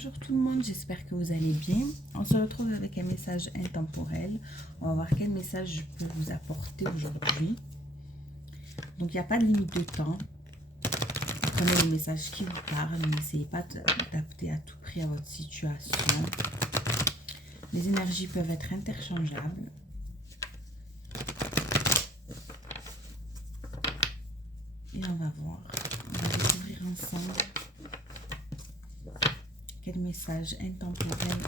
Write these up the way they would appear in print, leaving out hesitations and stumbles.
Bonjour tout le monde, j'espère que vous allez bien. On se retrouve avec un message intemporel. On va voir quel message je peux vous apporter aujourd'hui. Donc il n'y a pas de limite de temps. Prenez les messages qui vous parlent. N'essayez pas d'adapter à tout prix à votre situation. Les énergies peuvent être interchangeables. Et on va voir. On va découvrir ensemble quel message intemporel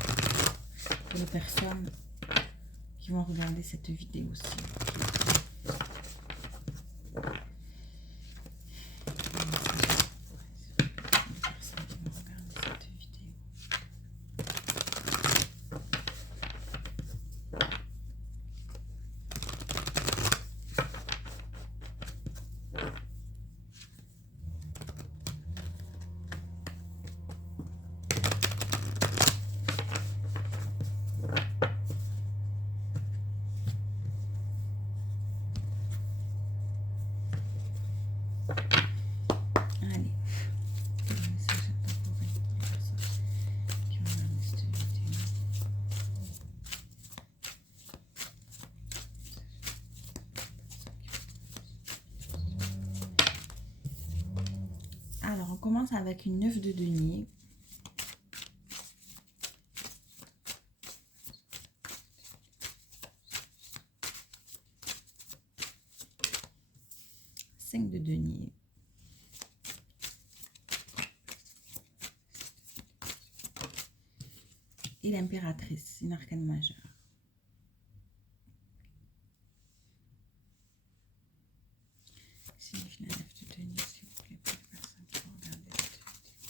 pour les personnes qui vont regarder cette vidéo aussi. Alors, on commence avec une 9 de denier. Cinq de denier. Et l'impératrice, une arcane majeure. Signifie la 9 de denier, s'il vous plaît, pour les personnes qui vont regarder cette vidéo.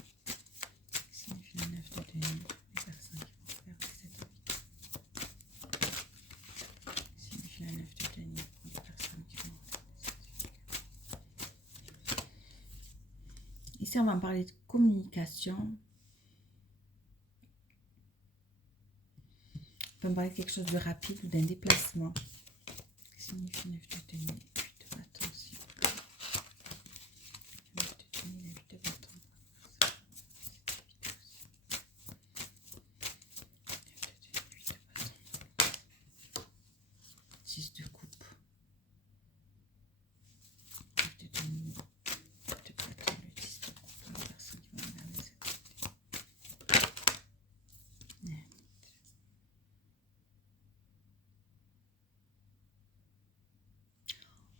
Signifie la 9 de denier, les personnes qui vont regarder cette vidéo. Signifie la 9 de denier, pour les personnes qui vont regarder cette vidéo. Ici, on va parler de communication. On peut me parler de quelque chose de rapide ou d'un déplacement. Signifie 9 de denier, 8 de bâton, s'il vous plaît. 9 de denier, 8 de bâton. 6 de coupe. 9 de denier, 8 de bâton, le 10 de coupe pour les personnes qui vont regarder cette vidéo.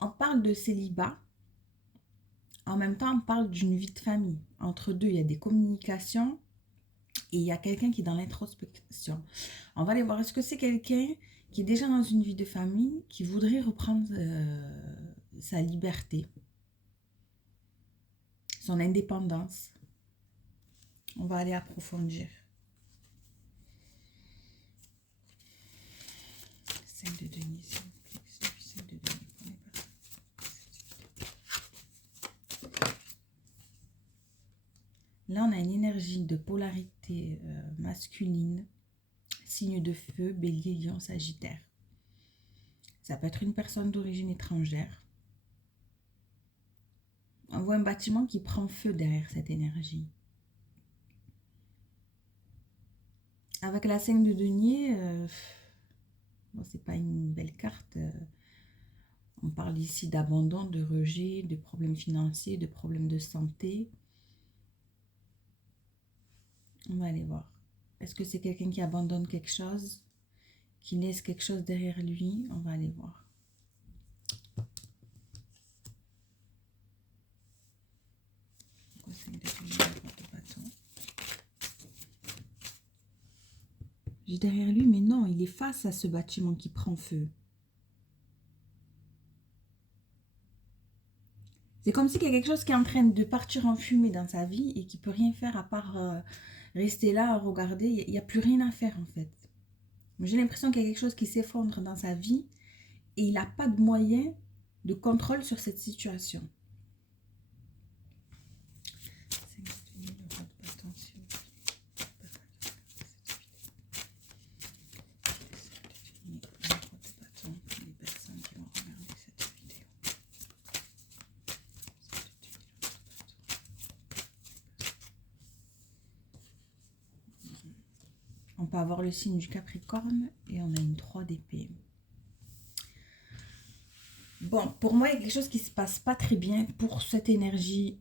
On parle de célibat, en même temps on parle d'une vie de famille. Entre deux, il y a des communications et il y a quelqu'un qui est dans l'introspection. On va aller voir, est-ce que c'est quelqu'un qui est déjà dans une vie de famille, qui voudrait reprendre sa liberté, son indépendance. On va aller approfondir. 5 de denier, s'il vous plaît. 5 de denier pour les personnes. Là, on a une énergie de polarité masculine, signe de feu, bélier, lion, sagittaire. Ça peut être une personne d'origine étrangère. On voit un bâtiment qui prend feu derrière cette énergie. Avec la 5 de denier, bon, c'est pas une belle carte. On parle ici d'abandon, de rejet, de problèmes financiers, de problèmes de santé. On va aller voir. Est-ce que c'est quelqu'un qui abandonne quelque chose, qui laisse quelque chose derrière lui? On va aller voir. J'ai derrière lui, mais non, il est face à ce bâtiment qui prend feu. C'est comme s'il y a quelque chose qui est en train de partir en fumée dans sa vie et qui ne peut rien faire à part rester là, regarder. Il n'y a plus rien à faire en fait. J'ai l'impression qu'il y a quelque chose qui s'effondre dans sa vie et il n'a pas de moyen de contrôle sur cette situation. On peut avoir le signe du Capricorne et on a une 3 d'épée. Bon, pour moi, il y a quelque chose qui ne se passe pas très bien pour cette énergie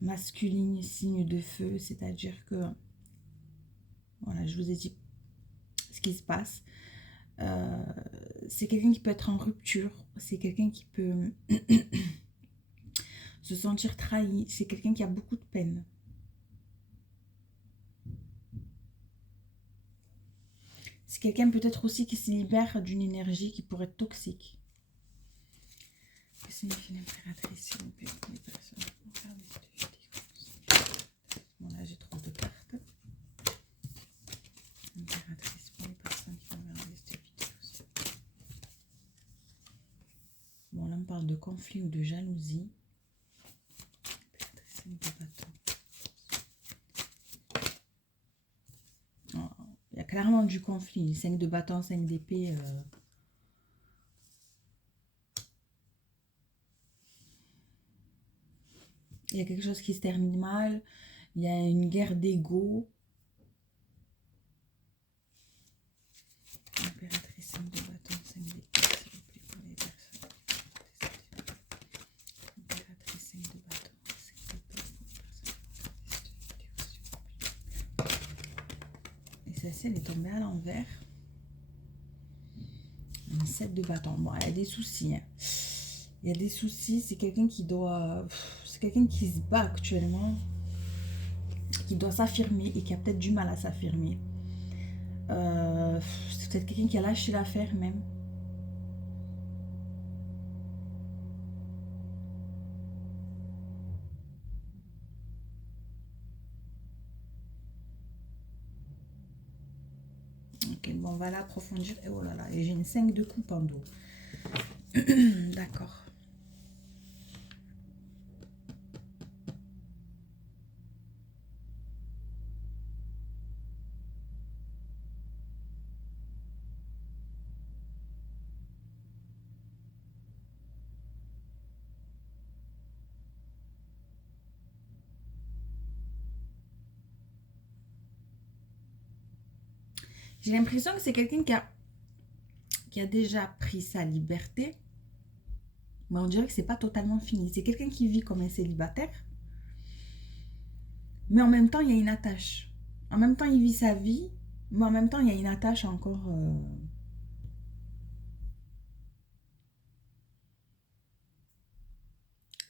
masculine, signe de feu. C'est-à-dire que, voilà, je vous ai dit ce qui se passe. C'est quelqu'un qui peut être en rupture. C'est quelqu'un qui peut se sentir trahi. C'est quelqu'un qui a beaucoup de peine. C'est quelqu'un peut-être aussi qui se libère d'une énergie qui pourrait être toxique. Que signifie l'impératrice, s'il vous plaît, pour les personnes qui vont faire des vidéos. Bon, là, j'ai trop de cartes. Impératrice pour les personnes qui vont regarder cette vidéo. Bon, là, on parle de conflit ou de jalousie. Impératrice, 5 de bâton. Oh, il y a clairement du conflit. 5 de bâton, 5 d'épée. Il y a quelque chose qui se termine mal. Il y a une guerre d'ego. Impératrice, 5 de bâton, 5 d'épée, s'il vous plaît, pour les personnes. Impératrice, 5 de bâton, 5 d'épée, pour les personnes. Et celle-ci, elle est tombée à l'envers. Un 7 de bâton. Bon, il y a des soucis. Hein. Il y a des soucis. C'est quelqu'un qui doit... C'est quelqu'un qui se bat actuellement. Qui doit s'affirmer et qui a peut-être du mal à s'affirmer. C'est peut-être quelqu'un qui a lâché l'affaire même. Ok, bon, on va l'approfondir. Et oh là là, et j'ai une 5 de coupe en dos. D'accord. J'ai l'impression que c'est quelqu'un qui a déjà pris sa liberté. Mais on dirait que c'est pas totalement fini. C'est quelqu'un qui vit comme un célibataire. Mais en même temps, il y a une attache. En même temps, il vit sa vie. Mais en même temps, il y a une attache encore.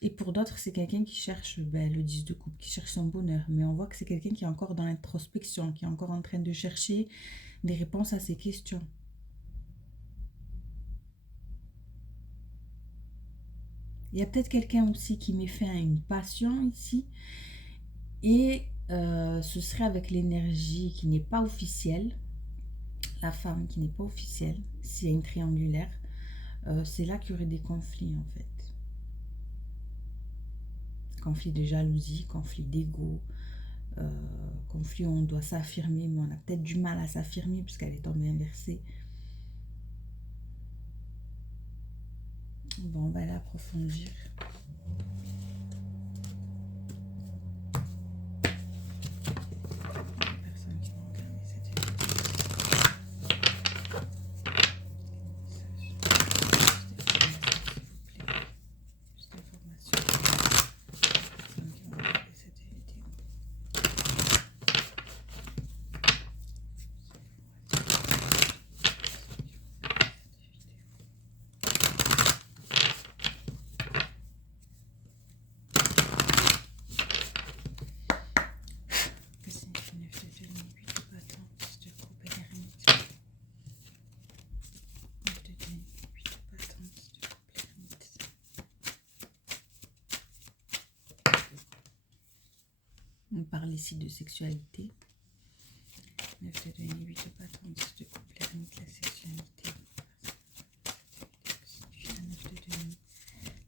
Et pour d'autres, c'est quelqu'un qui cherche le 10 de coupe, qui cherche son bonheur. Mais on voit que c'est quelqu'un qui est encore dans l'introspection, qui est encore en train de chercher des réponses à ses questions. Il y a peut-être quelqu'un aussi qui met fin à une passion ici. Et ce serait avec l'énergie qui n'est pas officielle. La femme qui n'est pas officielle. S'il y a une triangulaire. C'est là qu'il y aurait des conflits en fait. Conflit de jalousie, conflit d'ego. Conflit où on doit s'affirmer. Mais on a peut-être du mal à s'affirmer puisqu'elle est tombée inversée. Bon, on va l'approfondir. On parle ici de sexualité. 9 de denier, 8 de bâton, 10 de coupe, l'ermite, la sexualité. 9 de denier,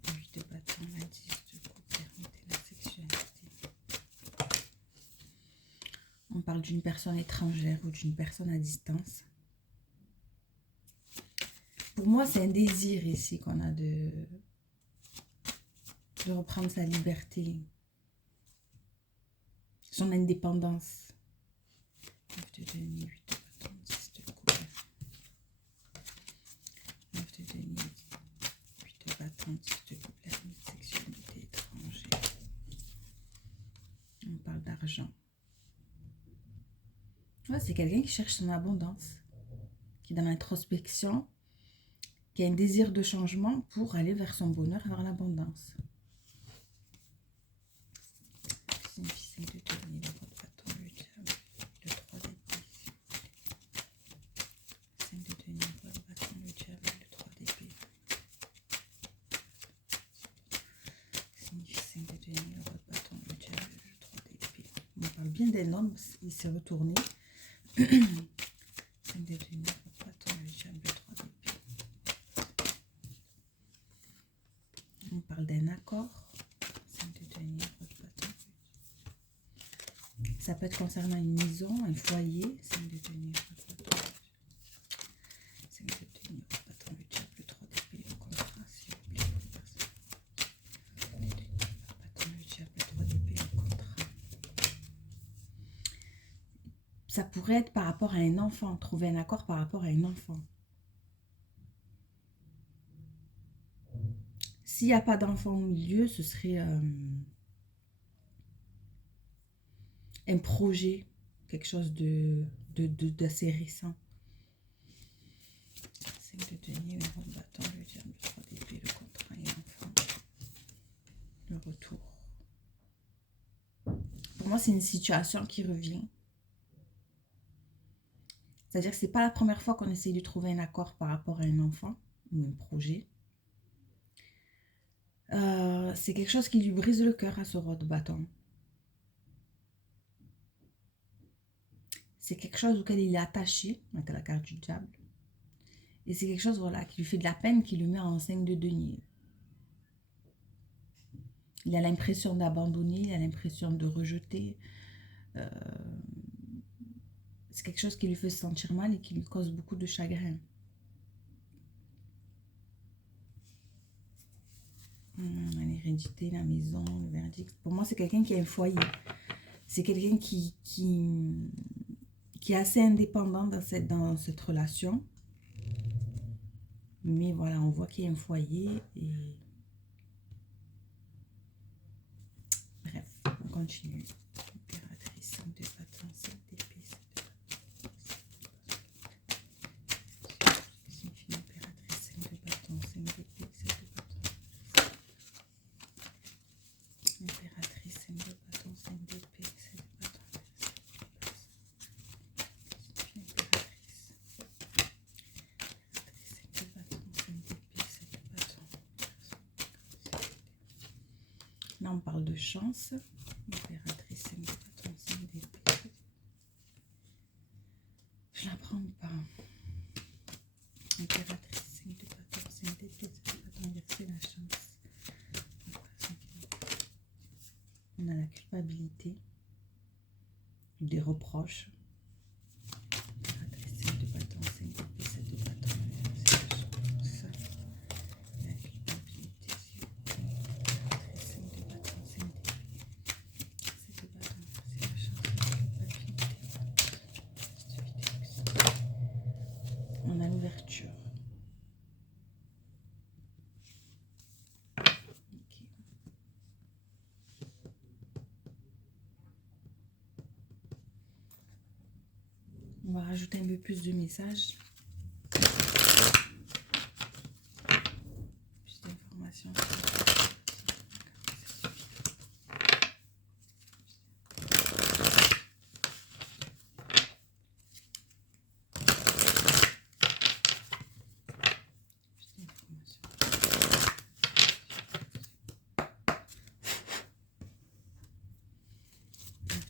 8 de bâton, la 10 de coupe, l'ermite et la sexualité. On parle d'une personne étrangère ou d'une personne à distance. Pour moi, c'est un désir ici qu'on a de reprendre sa liberté. Son indépendance. 9 de denier, 8 de bâton, 6 de coupe. 9 de denier, 8 de bâton, 6 de coupe, l'ermite, sexualité, étranger. On parle d'argent. Ouais, c'est quelqu'un qui cherche son abondance, qui est dans l'introspection, qui a un désir de changement pour aller vers son bonheur, vers l'abondance. 5 de denier, le roi de bâton, le diable, le 3 d'épée. 5 de denier, le roi de bâton, le diable, le 3 d'épée. 5 de denier, le roi de bâton, le diable, le 3 d'épée. On parle bien d'un homme, il s'est retourné. 5 de denier, le roi de bâton, le diable, le 3 d'épée. On parle d'un accord. 5 de denier, le roi de bâton. Ça peut être concernant une maison, un foyer. 5 de denier, le roi de bâton. 5 de denier, le roi de bâton, le diable, le 3 d'épée, le contrat, s'il vous plaît. 5 de denier, le roi de bâton, le diable, le 3 d'épée, le contrat. Ça pourrait être par rapport à un enfant, trouver un accord par rapport à un enfant. S'il n'y a pas d'enfant au milieu, ce serait un projet, quelque chose d'assez récent. 5 de denier, le roi de bâton, le diable, le 3 d'épée, le contrat et l'enfant. Le retour. Pour moi, c'est une situation qui revient. C'est-à-dire que ce n'est pas la première fois qu'on essaye de trouver un accord par rapport à un enfant ou un projet. C'est quelque chose qui lui brise le cœur à ce roi de bâton. C'est quelque chose auquel il est attaché, avec la carte du diable. Et c'est quelque chose voilà, qui lui fait de la peine, qui le met en 5 de denier. Il a l'impression d'abandonner, il a l'impression de rejeter. C'est quelque chose qui lui fait se sentir mal et qui lui cause beaucoup de chagrin. L'hérédité, la maison, le verdict. Pour moi, c'est quelqu'un qui a un foyer. C'est quelqu'un qui est assez indépendant dans cette relation. Mais voilà, on voit qu'il y a un foyer. Et... bref, on continue. Impératrice, 5 de bâton, 7 d'épée, 7 de bâton. Signifie impératrice, 5 de bâton, 5 d'épée, 7 de bâton. Impératrice, 5 de bâton, 5 d'épée, 7 de bâton. Impératrice. 5 de bâton, 5 d'épée, 7 de bâton. Là, on parle de chance. Impératrice, 5 de bâton, 5 d'épée. Je la prends pas. Impératrice, 5 de bâton, 5 d'épée, 7 de bâton. Inverser la chance. On a la culpabilité, des reproches. Impératrice, 5 de bâton, 5 d'épée, 7 de bâton. Inverser la chance. La culpabilité, s'il vous plaît. Impératrice, 5 de bâton, 5 d'épée. On a l'ouverture. Okay. On va rajouter un peu plus de messages. Plus d'informations.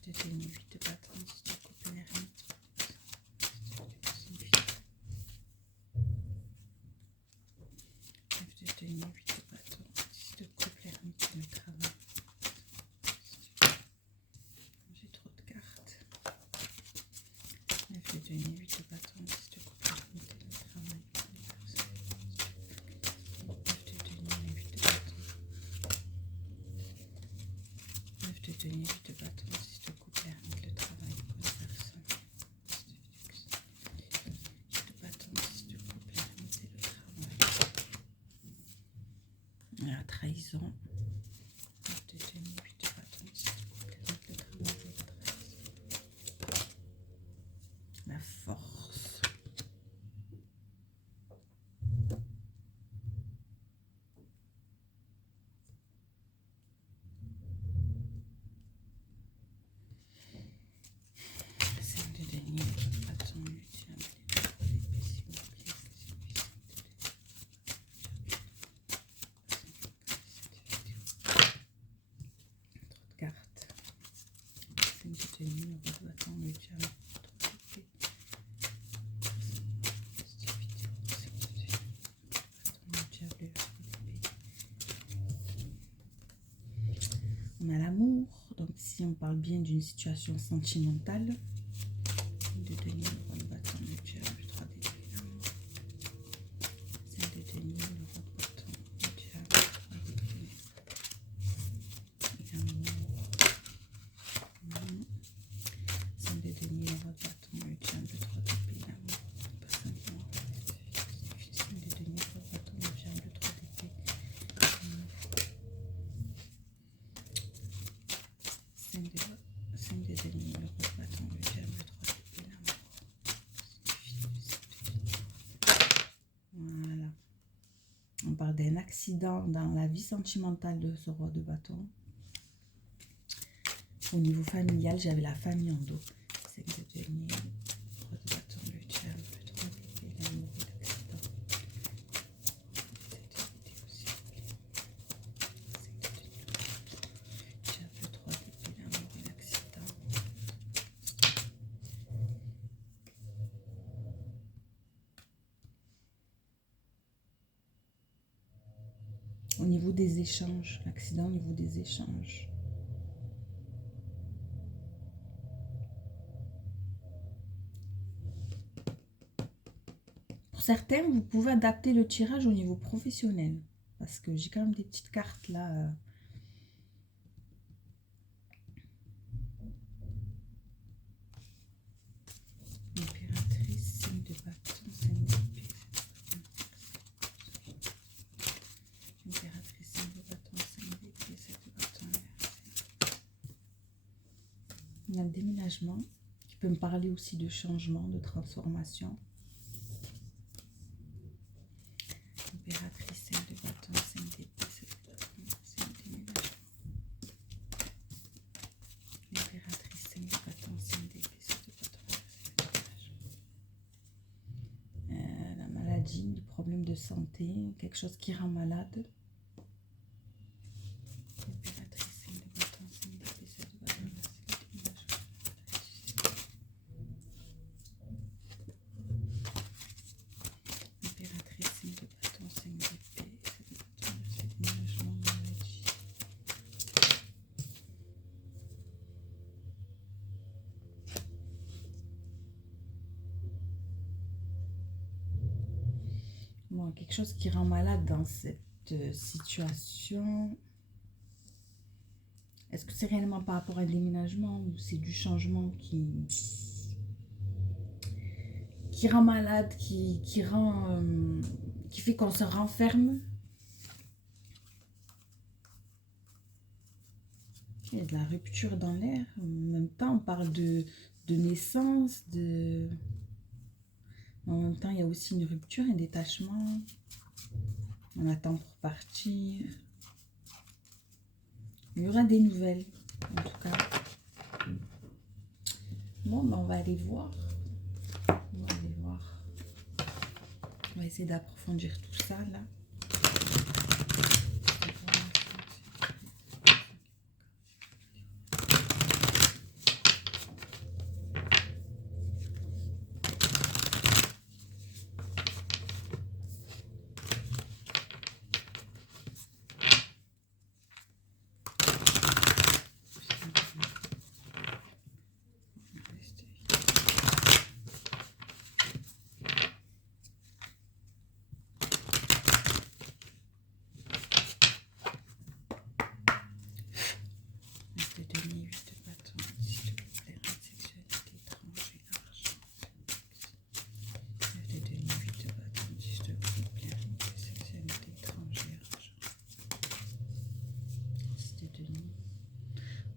De denier, 8 de bâton, 6 de coupe, l'ermite. 9 de denier, 8 de bâton, 6 de coupe, l'ermite, le travail. J'ai trop de cartes. 9 de denier, 8 de bâton, 6 de coupe, l'ermite, le travail. 9 de denier, 8 de bâton. 9 de denier, 8 de bâton, 6 de coupe, l'ermite, le travail pour une personne. 6 maison. De denier, 8 de bâton, 6 de bâton, le travail, la force. C'est de denier, 8 de bâton, 8 carte. 5 de denier, le roi de bâton, le diable, on a l'amour, donc si on parle bien d'une situation sentimentale, de denier, le roi de bâton, le diable, le 3 d'épée, l'amour. 5 de denier, le roi de bâton, le diable, le 3 d'épée, l'amour. 5 de denier, le roi de bâton, le diable, le 3 d'épée, l'amour. Pas 5 mois. 5 de denier, le roi de bâton, le diable, le 3 d'épée, l'amour. 5 de denier, le roi de bâton, le diable, le 3 d'épée, l'amour. Voilà. On parle d'un accident dans la vie sentimentale de ce roi de bâton. Au niveau familial, j'avais la famille en dos. 5 de denier, le roi de bâton, le diable, le 3 d'épée, l'amour et l'accident. 5 de denier aussi. 5 de denier, le diable, le 3 d'épée, l'amour et l'accident. Au niveau des échanges, l'accident au niveau des échanges. Pour certains, vous pouvez adapter le tirage au niveau professionnel. Parce que j'ai quand même des petites cartes là. Impératrice, 5 de bâton, 5 d'épée. Impératrice, 5 de bâton, 5 d'épée, 7 de bâton. Il y a le déménagement qui peut me parler aussi de changement, de transformation. Impératrice, 5 de bâton, 5 d'épée, 7 de bâton, c'est un déménagement. Impératrice, 5 de bâton, 5 d'épée, 7 de bâton, c'est un déménagement. La maladie, le problème de santé, quelque chose qui rend malade. Impératrice, 5 de bâton, 5 d'épée, 7 de bâton, c'est un déménagement. Impératrice, 5 de bâton, 5 d'épée, 7 de bâton, c'est déménagement, maladie. Bon, quelque chose qui rend malade dans cette situation. Est-ce que c'est réellement par rapport à un déménagement ou c'est du changement qui rend malade, qui fait qu'on se renferme? Il y a de la rupture dans l'air. En même temps, on parle de naissance, en même temps, il y a aussi une rupture, un détachement. On attend pour partir. Il y aura des nouvelles, en tout cas. Bon, ben, on va aller voir. On va aller voir. On va essayer d'approfondir tout ça, là.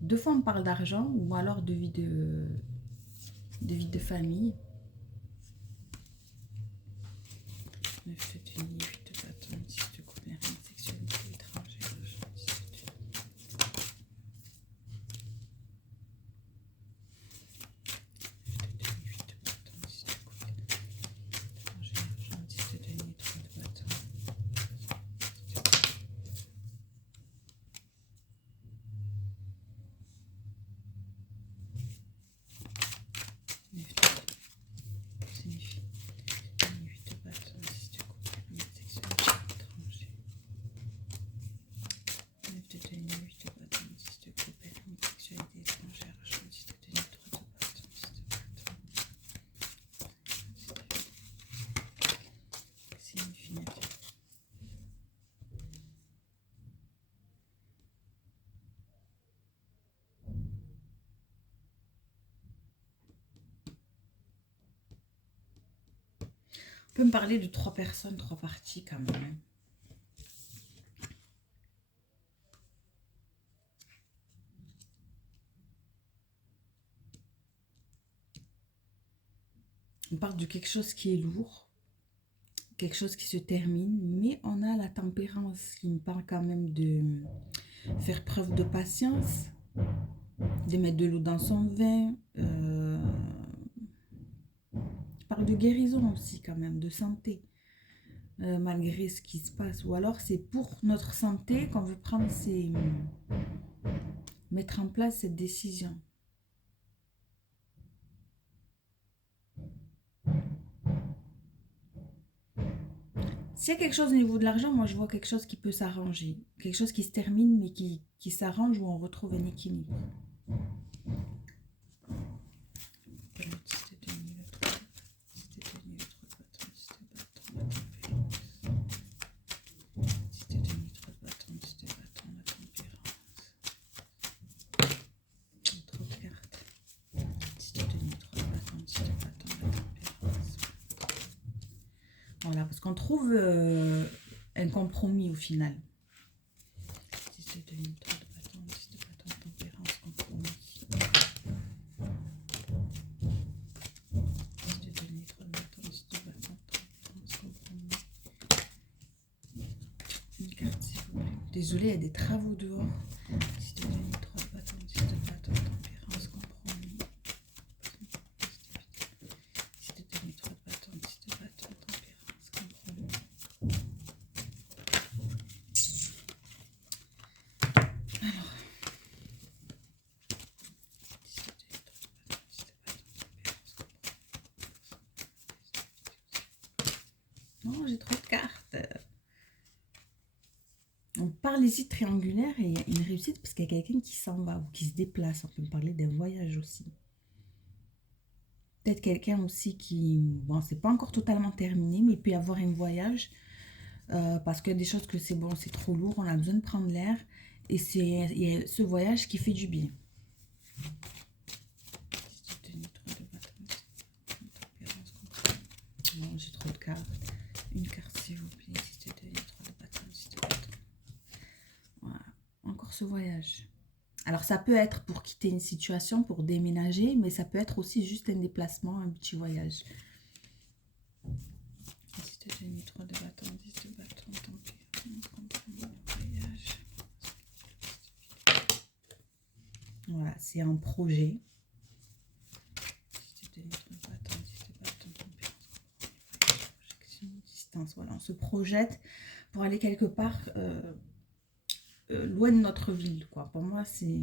deux fois on parle d'argent ou alors de vie de famille. 9 de denier, 8 de bâton, 10 de coupe, rien de sexualité étrangère, 10 de denier. 8 de bâton, 10 de coupe, étrangère, 10 de denier, 3 de bâton. 9 de signifie 8 de bâton, 10 de coupe, rien de sexualité étrangère. 9 de denier, 8 de bâton, 10 de coupe, rien de sexualité étrangère, 10 de denier, 3 de bâton, 10 de bâton. Signifie nature. On peut me parler de 3 personnes, 3 parties quand même. On parle de quelque chose qui est lourd, quelque chose qui se termine, mais on a la tempérance qui me parle quand même de faire preuve de patience, de mettre de l'eau dans son vin. Je parle de guérison aussi quand même, de santé, malgré ce qui se passe. Ou alors c'est pour notre santé qu'on veut prendre mettre en place cette décision. S'il y a quelque chose au niveau de l'argent, moi je vois quelque chose qui peut s'arranger. Quelque chose qui se termine mais qui s'arrange où on retrouve un équilibre. Voilà, parce qu'on trouve un compromis au final. 10 de denier, 3 de bâton, 10 de bâton, tempérance, compromis. 10 de denier, 3 de bâton, 10 de bâton, tempérance, compromis. Une carte s'il vous plaît. Désolée, il y a des travaux dehors. 10 de denier, 3 de bâton, 10 de bâton, tempérance, compromis. 10 de denier, 3 de bâton, 10 de bâton, tempérance, compromis. Alors, 10 de denier, 3 de bâton, 10 de bâton, tempérance, compromis. Non, j'ai trop de cartes. On parle ici de triangulaire et il y a une réussite parce qu'il y a quelqu'un qui s'en va ou qui se déplace. On peut me parler d'un voyage aussi. Peut-être quelqu'un aussi qui... Bon, c'est pas encore totalement terminé, mais il peut y avoir un voyage parce qu'il y a des choses que c'est bon, c'est trop lourd, on a besoin de prendre l'air. Et il y a ce voyage qui fait du bien. Non, j'ai trop de cartes. Une carte s'il vous plaît. Voilà. Encore ce voyage. Alors ça peut être pour quitter une situation, pour déménager, mais ça peut être aussi juste un déplacement, un petit voyage. 10 de denier, 3 de bâton, 10 de bâton, tempérance, compromis, voyage. Voilà, c'est un projet. 10 de denier, 3 de bâton, 10 de bâton, tempérance, compromis, voyage, projection, distance. Voilà, on se projette pour aller quelque part loin de notre ville, quoi. Pour moi, c'est...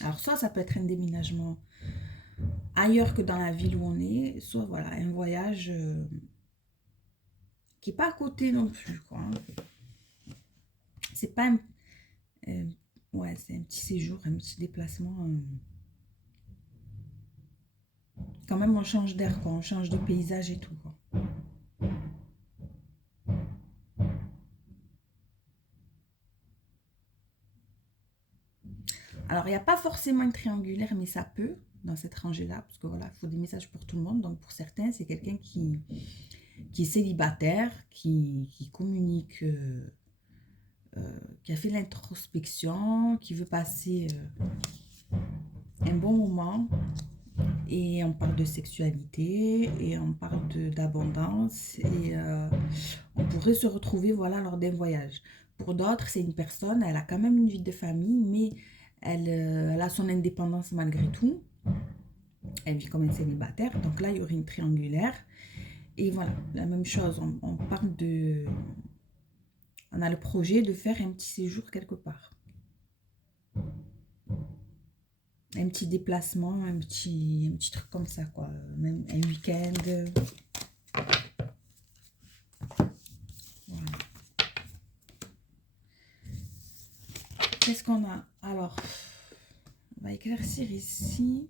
Alors soit ça peut être un déménagement ailleurs que dans la ville où on est, soit voilà, un voyage qui n'est pas à côté non plus, quoi. C'est pas un... ouais, c'est un petit séjour, un petit déplacement. Quand même, on change d'air, quoi. On change de paysage et tout, quoi. Alors, il n'y a pas forcément une triangulaire, mais ça peut, dans cette rangée-là, parce que voilà, il faut des messages pour tout le monde. Donc, pour certains, c'est quelqu'un qui est célibataire, qui communique, qui a fait l'introspection, qui veut passer un bon moment. Et on parle de sexualité et on parle d'abondance et on pourrait se retrouver voilà lors d'un voyage. Pour d'autres, c'est une personne, elle a quand même une vie de famille, mais elle a son indépendance malgré tout. Elle vit comme une célibataire. Donc là, il y aurait une triangulaire. Et voilà, la même chose. On parle de... On a le projet de faire un petit séjour quelque part. Un petit déplacement, un petit truc comme ça, quoi. Même un week-end. Voilà. Qu'est-ce qu'on a? Alors, on va éclaircir ici.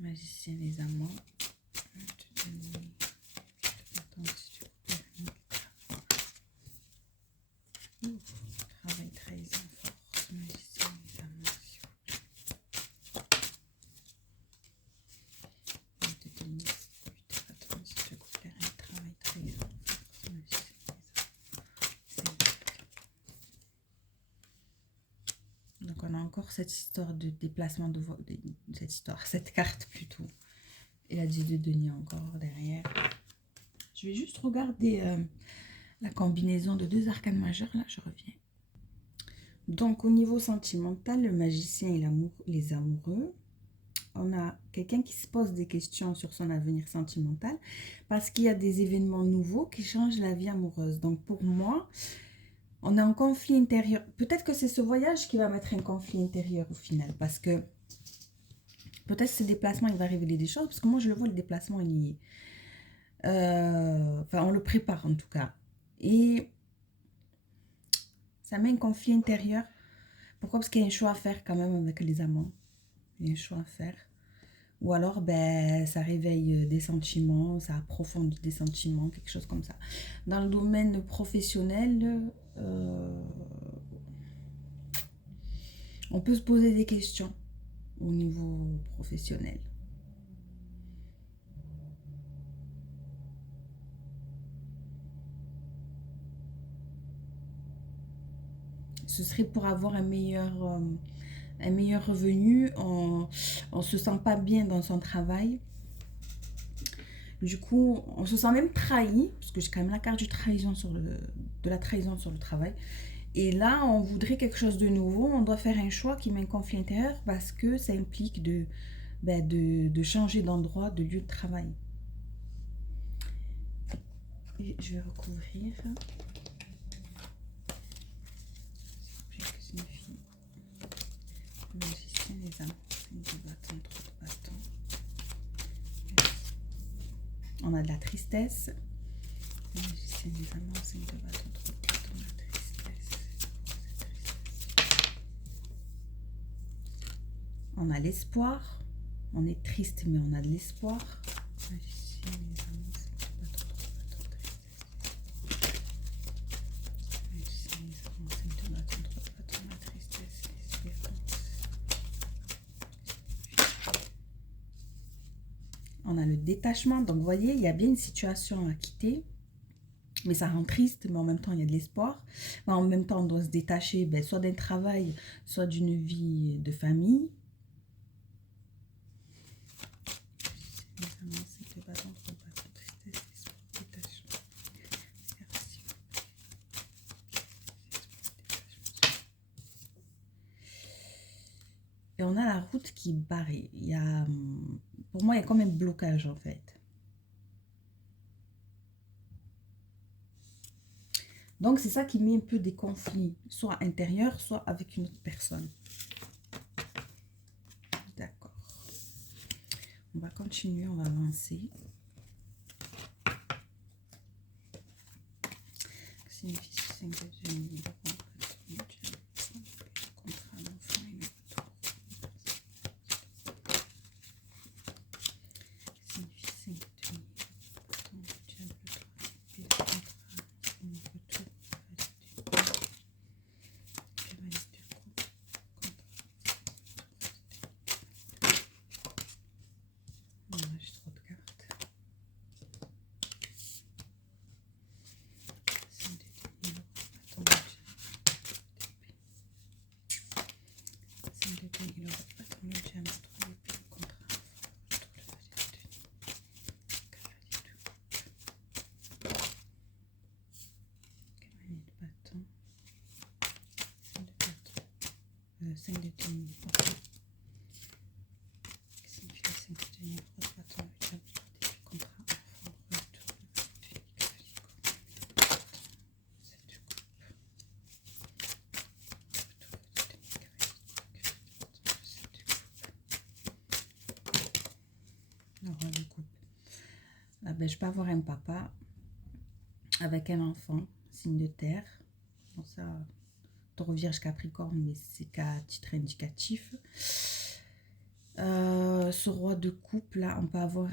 Magicien les amants. Travail, trahison, force, magicien les amants. Travail, trahison, force, magicien les amants. Donc on a encore cette histoire de déplacement de cette carte plutôt. Et la 10 de denier encore derrière. Je vais juste regarder la combinaison de deux arcanes majeurs. Là, je reviens. Donc, au niveau sentimental, le magicien et les amoureux. On a quelqu'un qui se pose des questions sur son avenir sentimental parce qu'il y a des événements nouveaux qui changent la vie amoureuse. Donc, pour moi, on a un conflit intérieur. Peut-être que c'est ce voyage qui va mettre un conflit intérieur au final parce que peut-être ce déplacement, il va révéler des choses parce que moi, je le vois, le déplacement, il est... Enfin, on le prépare en tout cas. Et ça met un conflit intérieur. Pourquoi? Parce qu'il y a un choix à faire quand même avec les amants. Il y a un choix à faire. Ou alors, ben, ça réveille des sentiments, ça approfondit des sentiments, quelque chose comme ça. Dans le domaine professionnel, on peut se poser des questions au niveau professionnel. Ce serait pour avoir un meilleur revenu. On ne se sent pas bien dans son travail. Du coup, on se sent même trahi, parce que j'ai quand même la carte de la trahison sur le travail. Et là, on voudrait quelque chose de nouveau. On doit faire un choix qui met un conflit intérieur parce que ça implique de changer d'endroit, de lieu de travail. Et je vais recouvrir. Magicien, les amants, de bâton, trop de bâton. On a de la tristesse. Magicien, les amants, 5 de bâton, trop de bâton, la tristesse. On a l'espoir. On est triste, mais on a de l'espoir. Magicien, les amants, 5 de bâton, trop de bâton, tristesse. Magicien, les amants, 5 de bâton, trop de bâton, la tristesse, l'espérance. On a le détachement. Donc, vous voyez, il y a bien une situation à quitter. Mais ça rend triste, mais en même temps, il y a de l'espoir. Mais en même temps, on doit se détacher soit d'un travail, soit d'une vie de famille. Et on a la route qui est barrée. Pour moi, il y a comme un blocage en fait. Donc, c'est ça qui met un peu des conflits, soit intérieurs, soit avec une autre personne. D'accord. On va continuer, on va avancer. Signifie 5 de 5 de denier. Okay. Signifie le 5 de denier. Bâton, contrat, enfant, retour, de coupe. Ah ben, je peux avoir un papa avec un enfant, signe de terre. Bon, ça, taureau, vierge, capricorne, mais c'est qu'à titre indicatif. Ce roi de coupe, là, on peut avoir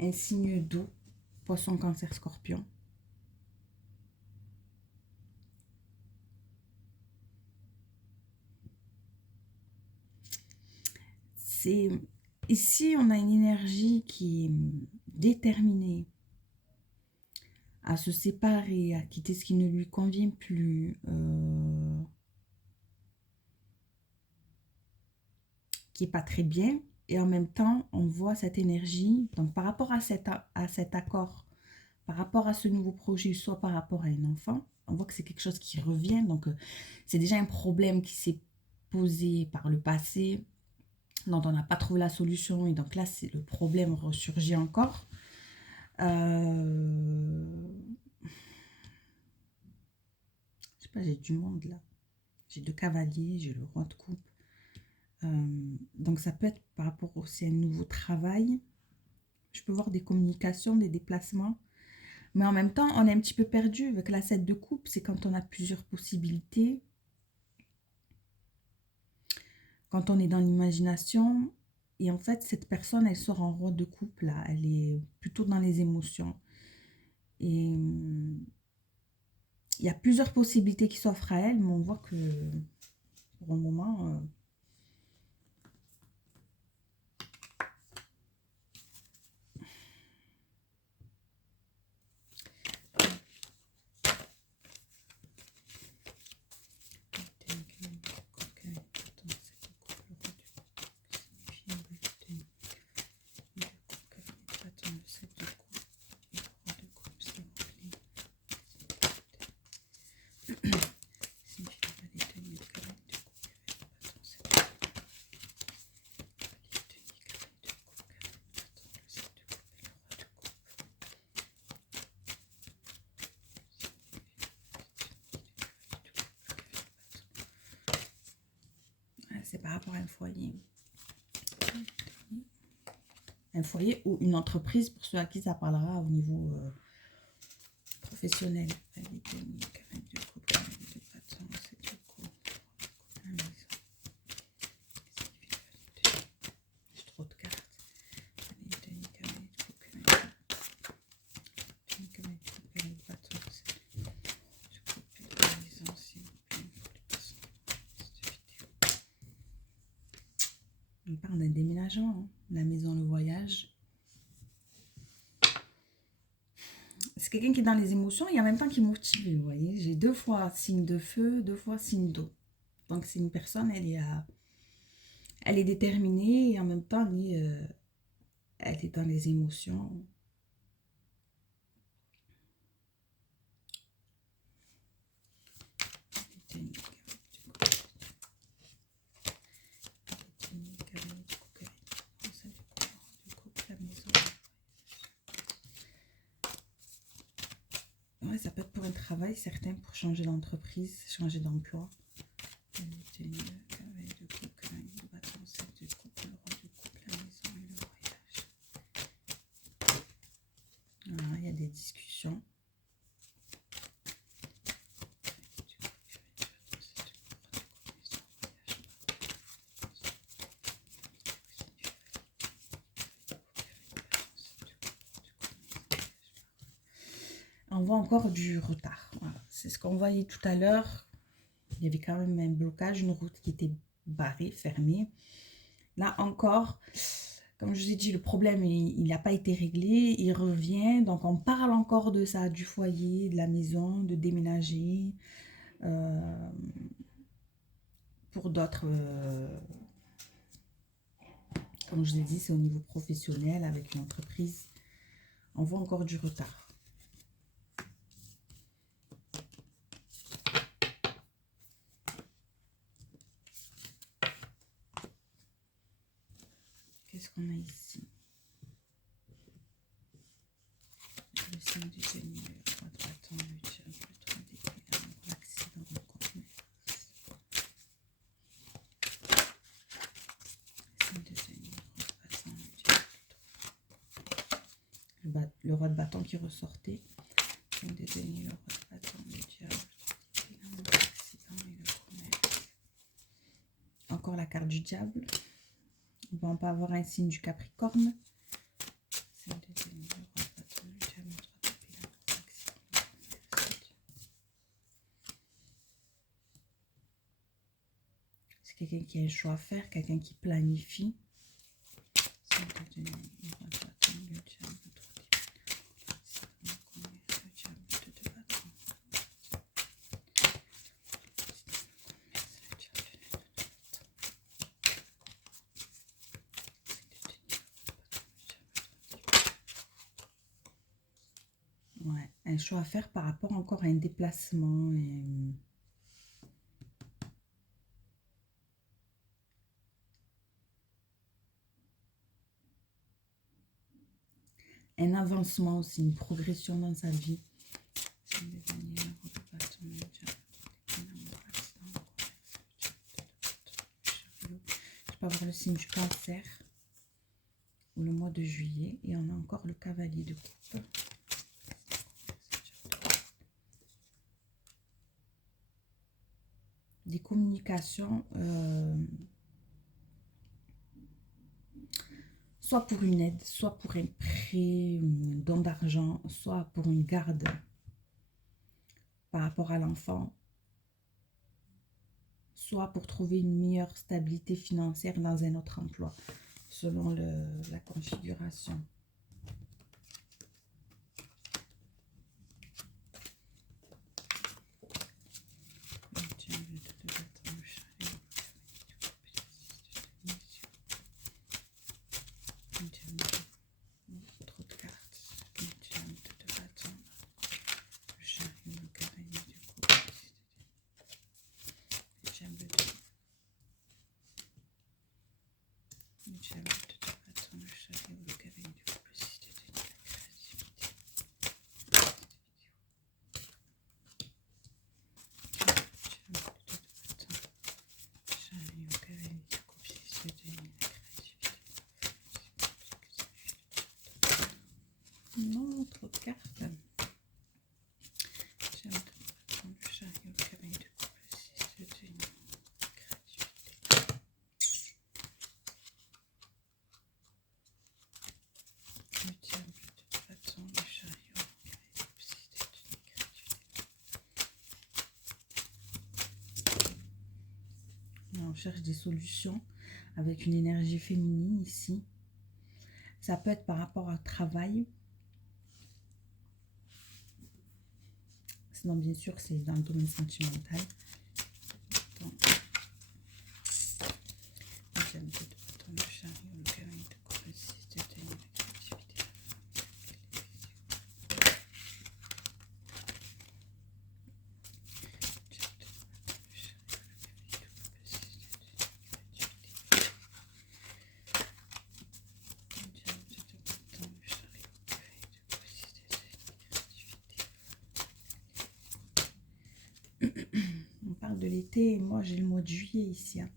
un signe d'eau, poisson, cancer, scorpion. Ici, on a une énergie qui est déterminée à se séparer, à quitter ce qui ne lui convient plus, qui n'est pas très bien. Et en même temps, on voit cette énergie, donc par rapport à cet accord, par rapport à ce nouveau projet, soit par rapport à un enfant, on voit que c'est quelque chose qui revient. Donc, c'est déjà un problème qui s'est posé par le passé, dont on n'a pas trouvé la solution. Et donc là, c'est le problème ressurgit encore. Je sais pas, j'ai du monde là. J'ai 2 cavaliers, j'ai le roi de coupe. Donc ça peut être par rapport aussi à un nouveau travail. Je peux voir des communications, des déplacements. Mais en même temps, on est un petit peu perdu avec la 7 de coupe. C'est quand on a plusieurs possibilités. Quand on est dans l'imagination. Et en fait, cette personne, elle sort en roi de coupe là. Elle est plutôt dans les émotions. Et il y a plusieurs possibilités qui s'offrent à elle. Mais on voit que pour le moment... C'est par rapport à un foyer. Un foyer ou une entreprise, pour ceux à qui ça parlera au niveau professionnel. J'ai trop de cartes. On parle d'un déménagement, hein. La maison, le voyage. C'est quelqu'un qui est dans les émotions et en même temps qui est motivé, vous voyez. J'ai 2 fois signe de feu, 2 fois signe d'eau. Donc c'est une personne, elle est déterminée et en même temps, elle est dans les émotions. Ouais, ça peut être pour un travail, certains pour changer d'entreprise, changer d'emploi. Voilà, il y a des discussions. On voit encore du retard. Voilà. C'est ce qu'on voyait tout à l'heure. Il y avait quand même un blocage, une route qui était barrée, fermée. Là encore, comme je vous ai dit, le problème, il n'a pas été réglé. Il revient. Donc, on parle encore de ça, du foyer, de la maison, de déménager. Pour d'autres, comme je vous ai dit, c'est au niveau professionnel avec une entreprise. On voit encore du retard. Qu'est-ce qu'on a ici? Le 5 de denier, le 3 de bâton, le diable, le 3 d'épée, l'amour, l'accident, le commerce. Le 5 de denier, le 3 de bâton, le diable, le roi de bâton qui ressortait. Le 5 de denier, le roi de bâton, le diable, le 3 d'épée, l'amour, l'accident et le commerce. Encore la carte du diable. On peut avoir un signe du Capricorne. C'est quelqu'un qui a un choix à faire, quelqu'un qui planifie. Ouais, un choix à faire par rapport encore à un déplacement. Et... un avancement aussi, une progression dans sa vie. Je peux avoir le signe du Cancer ou le mois de juillet. Et on a encore le cavalier de coupe. Des communications, soit pour une aide, soit pour un prêt, un don d'argent, soit pour une garde par rapport à l'enfant, soit pour trouver une meilleure stabilité financière dans un autre emploi, selon la configuration. Trop de cartes. Le chariot, le cavalier du couple. Le diable de bâton, le chariot, le cavalier du couple. Non, trop de cartes. On cherche des solutions avec une énergie féminine ici. Ça peut être par rapport au travail. Sinon, bien sûr, c'est dans le domaine sentimental. On parle de l'été et moi j'ai le mois de juillet ici. Hein.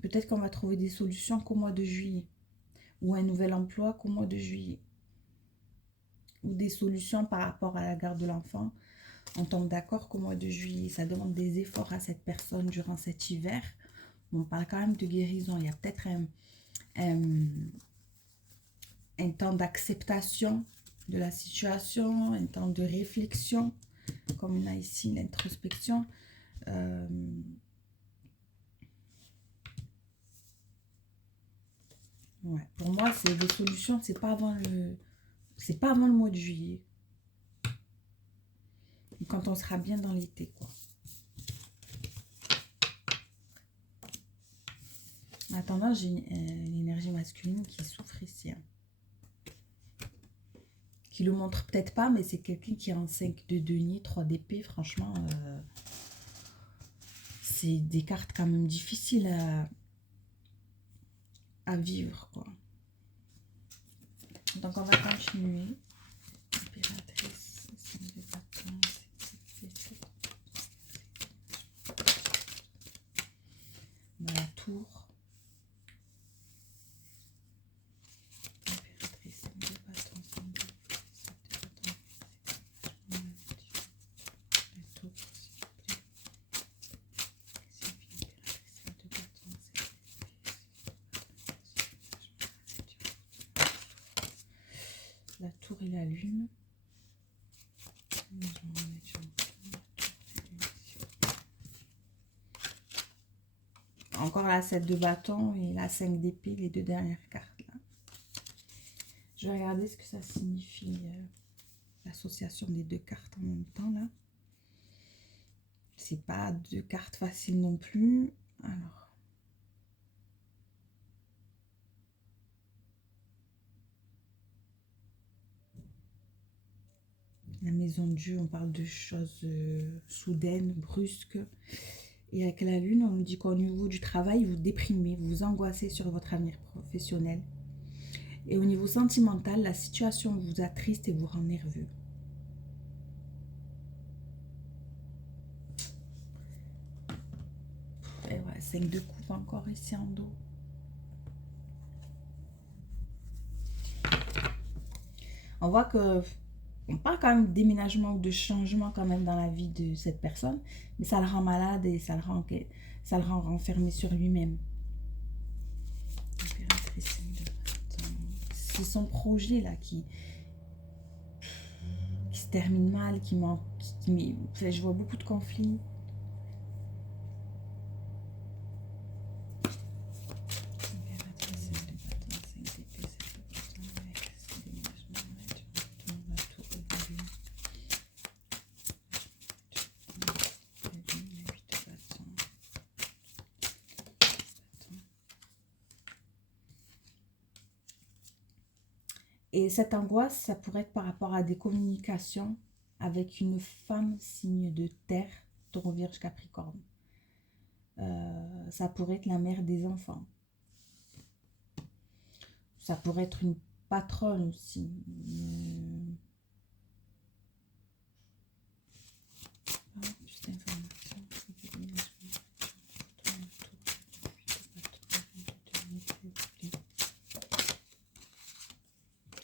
Peut-être qu'on va trouver des solutions qu'au mois de juillet. Ou un nouvel emploi qu'au mois de juillet. Ou des solutions par rapport à la garde de l'enfant. On tombe d'accord qu'au mois de juillet, ça demande des efforts à cette personne durant cet hiver. On parle quand même de guérison. Il y a peut-être un temps d'acceptation de la situation, un temps de réflexion, comme on a ici l'introspection. Ouais. Pour moi, c'est des solutions, c'est pas avant le mois de juillet. Quand on sera bien dans l'été, quoi. En attendant, j'ai une énergie masculine qui souffre ici. Hein. Qui le montre peut-être pas, mais c'est quelqu'un qui est en 5 de denier, 3 d'épée. Franchement, c'est des cartes quand même difficiles à vivre, quoi. Donc, on va continuer. Impératrice, 5 de bâton, dans la tour. Impératrice, 5 de bâton, 5 de bâton, la tour, s'il vous plaît. La tour et la lune. Encore la 7 de bâton et la 5 d'épée, les deux dernières cartes là. Je vais regarder ce que ça signifie, l'association des deux cartes en même temps là. C'est pas deux cartes faciles non plus. Alors. La maison de Dieu, on parle de choses soudaines, brusques. Et avec la lune, on nous dit qu'au niveau du travail, vous déprimez, vous angoissez sur votre avenir professionnel. Et au niveau sentimental, la situation vous attriste et vous rend nerveux. Et ouais, 5 de coupe encore ici en dos. On voit que on parle quand même de déménagement ou de changement quand même dans la vie de cette personne, mais ça le rend malade et ça le rend renfermé sur lui-même. C'est son projet là qui se termine mal, qui manque, enfin, je vois beaucoup de conflits. Et cette angoisse, ça pourrait être par rapport à des communications avec une femme signe de terre, Taureau, Vierge, Capricorne. Ça pourrait être la mère des enfants. Ça pourrait être une patronne aussi.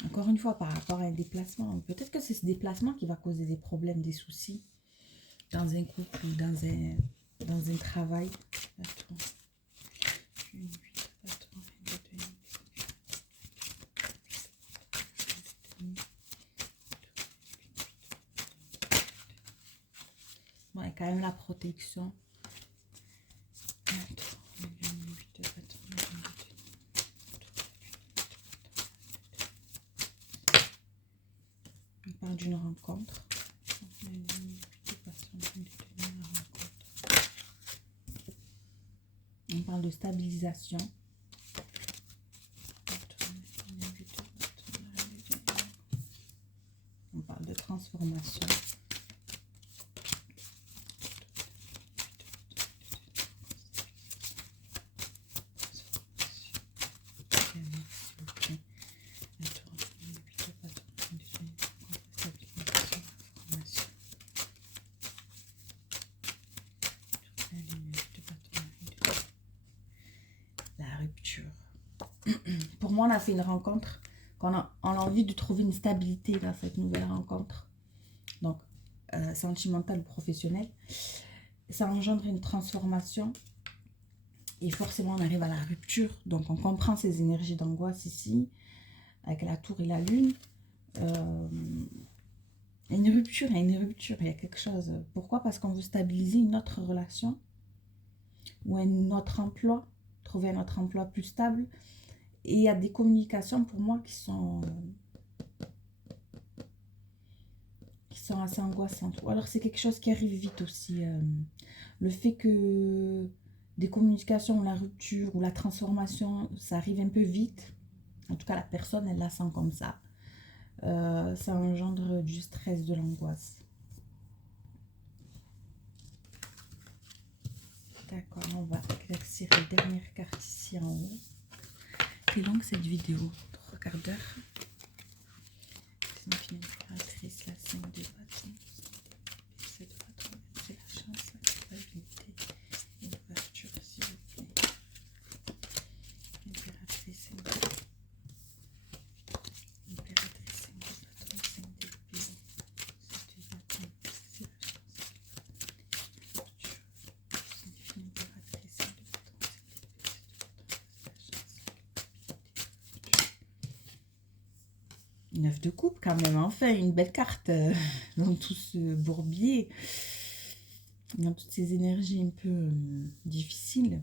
Encore une fois, par rapport à un déplacement, peut-être que c'est ce déplacement qui va causer des problèmes, des soucis dans un couple ou dans un travail. Ouais, quand même la protection. On parle d'une rencontre. On parle de stabilisation. On parle de transformation. Pour moi, on a fait une rencontre, on a envie de trouver une stabilité dans cette nouvelle rencontre. Donc, sentimentale ou professionnelle. Ça engendre une transformation. Et forcément, on arrive à la rupture. Donc, on comprend ces énergies d'angoisse ici, avec la tour et la lune. Une rupture, il y a une rupture, il y a quelque chose. Pourquoi? Parce qu'on veut stabiliser une autre relation ou un autre emploi, trouver un autre emploi plus stable. Et il y a des communications pour moi qui sont assez angoissantes. Ou alors c'est quelque chose qui arrive vite aussi. Le fait que des communications, la rupture ou la transformation, ça arrive un peu vite. En tout cas, la personne, elle la sent comme ça. Ça engendre du stress, de l'angoisse. D'accord, on va éclaircir les dernières cartes ici en haut. longue cette vidéo. 3 quarts d'heure. C'est une fille impératrice, la 5 de bâton. C'est de bâton, c'est la chance, la culpabilité et l'ouverture, s'il vous plaît. Impératrice, 5 de bâton. Impératrice, 5 de bâton, 5 d'épée. C'est du bâton, c'est la chance. L'ouverture, c'est une fille impératrice, 5 de bâton, 5 d'épée. C'est la chance, la culpabilité. 9 de coupe quand même, enfin une belle carte dans tout ce bourbier, dans toutes ces énergies un peu difficiles.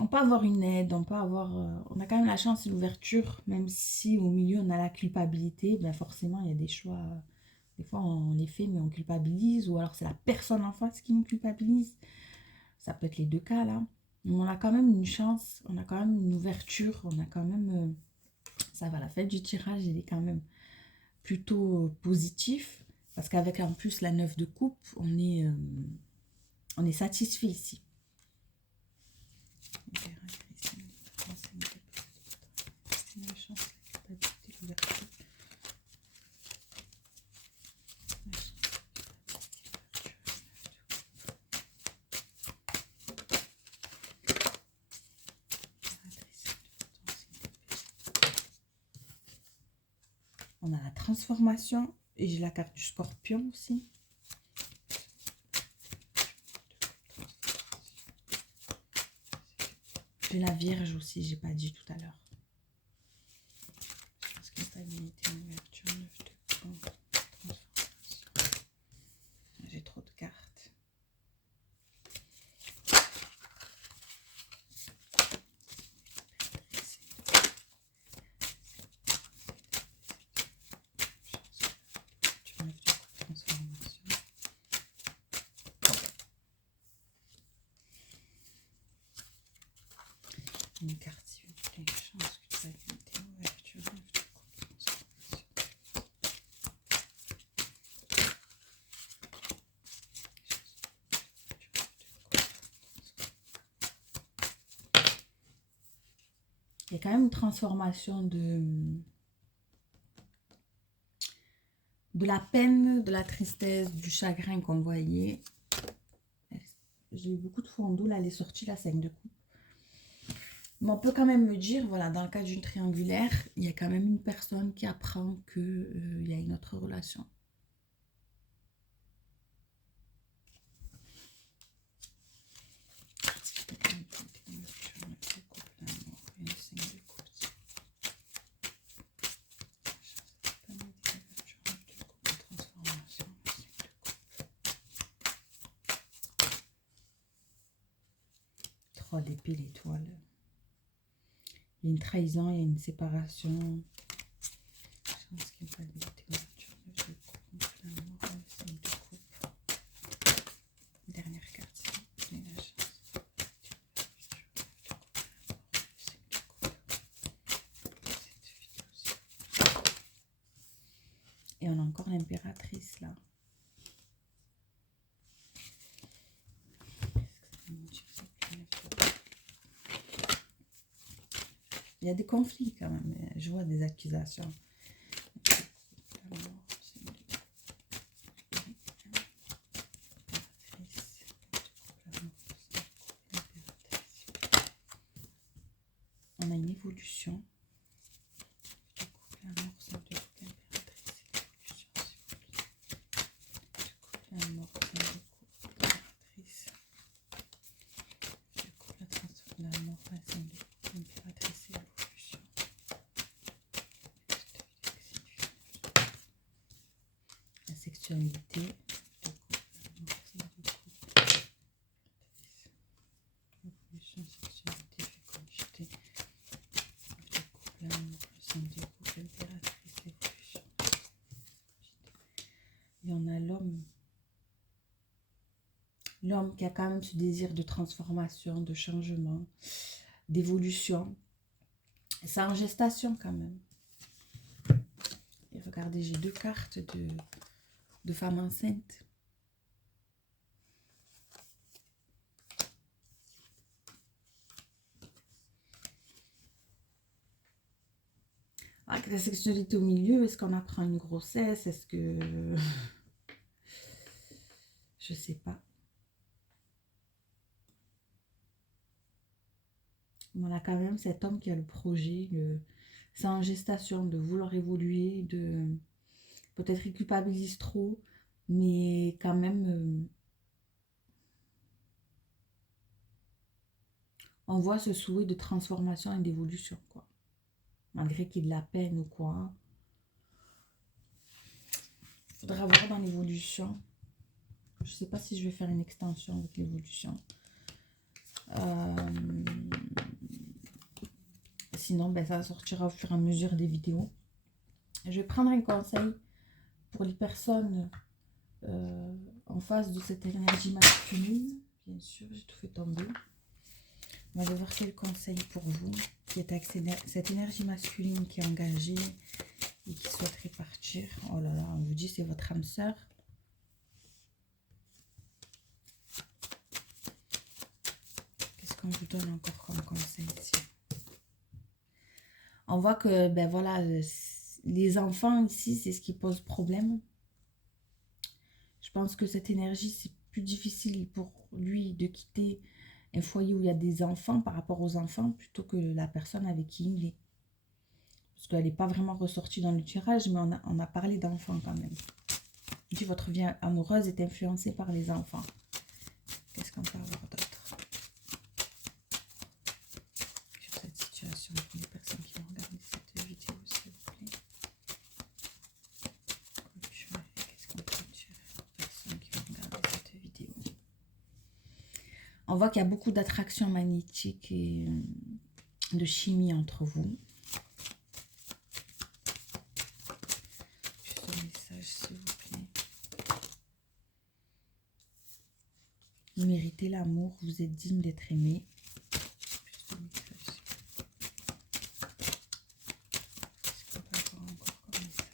On peut avoir une aide, on peut avoir, on a quand même la chance et l'ouverture, même si au milieu on a la culpabilité, ben forcément il y a des choix, des fois on les fait mais on culpabilise, ou alors c'est la personne en face qui nous culpabilise, ça peut être les deux cas là. Mais on a quand même une chance, on a quand même une ouverture, on a quand même... ça va, la fête du tirage, il est quand même plutôt positif. Parce qu'avec en plus la 9 de coupe, on est satisfait ici. On a la transformation et j'ai la carte du scorpion aussi. J'ai la vierge aussi, j'ai pas dit tout à l'heure. J'ai trop de cartes. Une carte, s'il vous plaît, chance, culpabilité, ouverture, 9 de coupe, il y a quand même une transformation de la peine, de la tristesse, du chagrin qu'on voyait. J'ai eu beaucoup de fondou, là, elle est sortie, la 5 de coupe. Mais on peut quand même me dire, voilà, dans le cas d'une triangulaire, il y a quand même une personne qui apprend qu'il y a une autre relation. Oh, l'épée, l'étoile. Il y a une trahison, il y a une séparation. Chance, culpabilité, ouverture, 9 de coupe, l'amour, 5 de coupe. Dernière carte, c'est la chance. Et on a encore l'impératrice là. Il y a des conflits quand même, je vois des accusations. On a une évolution. Sexualité, sexualité, fécondité, l'amour, impératrice, évolution. Et on a l'homme. L'homme qui a quand même ce désir de transformation, de changement, d'évolution. C'est en gestation quand même. Et regardez, j'ai 2 cartes de femmes enceintes. Avec la sexualité au milieu, est-ce qu'on apprend une grossesse? Est-ce que... Je sais pas. On a quand même cet homme qui a le projet, c'est en gestation, de vouloir évoluer, de peut-être il culpabilise trop, mais quand même, on voit ce souhait de transformation et d'évolution, quoi. Malgré qu'il y ait de la peine ou quoi. Il faudra voir dans l'évolution. Je sais pas si je vais faire une extension avec l'évolution. Sinon, ben, ça sortira au fur et à mesure des vidéos. Je vais prendre un conseil pour les personnes en face de cette énergie masculine. Bien sûr, j'ai tout fait tomber. On va voir quel conseil pour vous qui est avec cette énergie masculine qui est engagée et qui souhaiterait partir. Oh là là, on vous dit c'est votre âme sœur. Qu'est-ce qu'on vous donne encore comme conseil ici? On voit que, ben voilà, les enfants ici, c'est ce qui pose problème. Je pense que cette énergie, c'est plus difficile pour lui de quitter un foyer où il y a des enfants par rapport aux enfants plutôt que la personne avec qui il est. Parce qu'elle n'est pas vraiment ressortie dans le tirage, mais on a parlé d'enfants quand même. Il dit votre vie amoureuse est influencée par les enfants. Qu'est-ce qu'on peut avoir d'autre sur cette situation pour les personnes qui vont regarder cette vidéo, s'il vous plaît? Qu'est-ce qu'on peut dire pour les personnes qui vont regarder cette vidéo? On voit qu'il y a beaucoup d'attraction magnétique et de chimie entre vous. Juste un message, s'il vous plaît. Vous méritez l'amour, vous êtes digne d'être aimé. Juste un message. Qu'est-ce qu'on peut avoir encore comme message?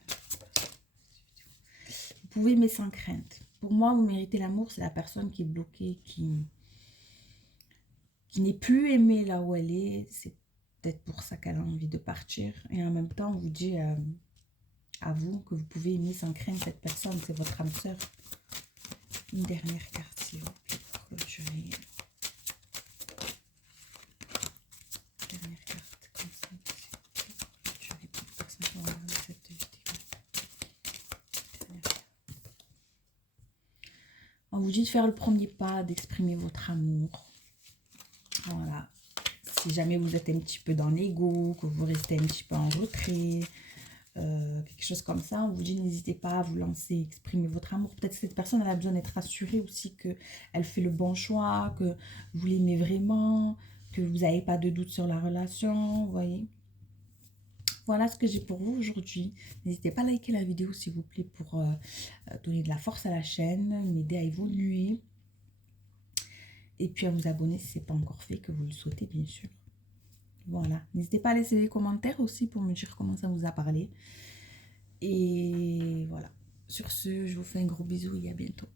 Vous pouvez aimer sans crainte. Pour moi, vous méritez l'amour, c'est la personne qui est bloquée, qui n'est plus aimée là où elle est. C'est peut-être pour ça qu'elle a envie de partir. Et en même temps, on vous dit à vous que vous pouvez aimer sans crainte cette personne. C'est votre âme sœur. Une dernière carte, s'il vous plaît, pour clôturer. Dernière carte, comme ça, pour clôturer pour les personnes qui vont regarder cette vidéo. Dernière carte. On vous dit de faire le premier pas, d'exprimer votre amour. Voilà. Si jamais vous êtes un petit peu dans l'ego, que vous restez un petit peu en retrait, quelque chose comme ça, on vous dit n'hésitez pas à vous lancer, exprimer votre amour. Peut-être que cette personne elle a besoin d'être rassurée aussi qu'elle fait le bon choix, que vous l'aimez vraiment, que vous n'avez pas de doute sur la relation, vous voyez. Voilà ce que j'ai pour vous aujourd'hui. N'hésitez pas à liker la vidéo s'il vous plaît pour donner de la force à la chaîne, m'aider à évoluer. Et puis à vous abonner si ce n'est pas encore fait, que vous le souhaitez bien sûr. Voilà, n'hésitez pas à laisser des commentaires aussi pour me dire comment ça vous a parlé. Et voilà, sur ce, je vous fais un gros bisou et à bientôt.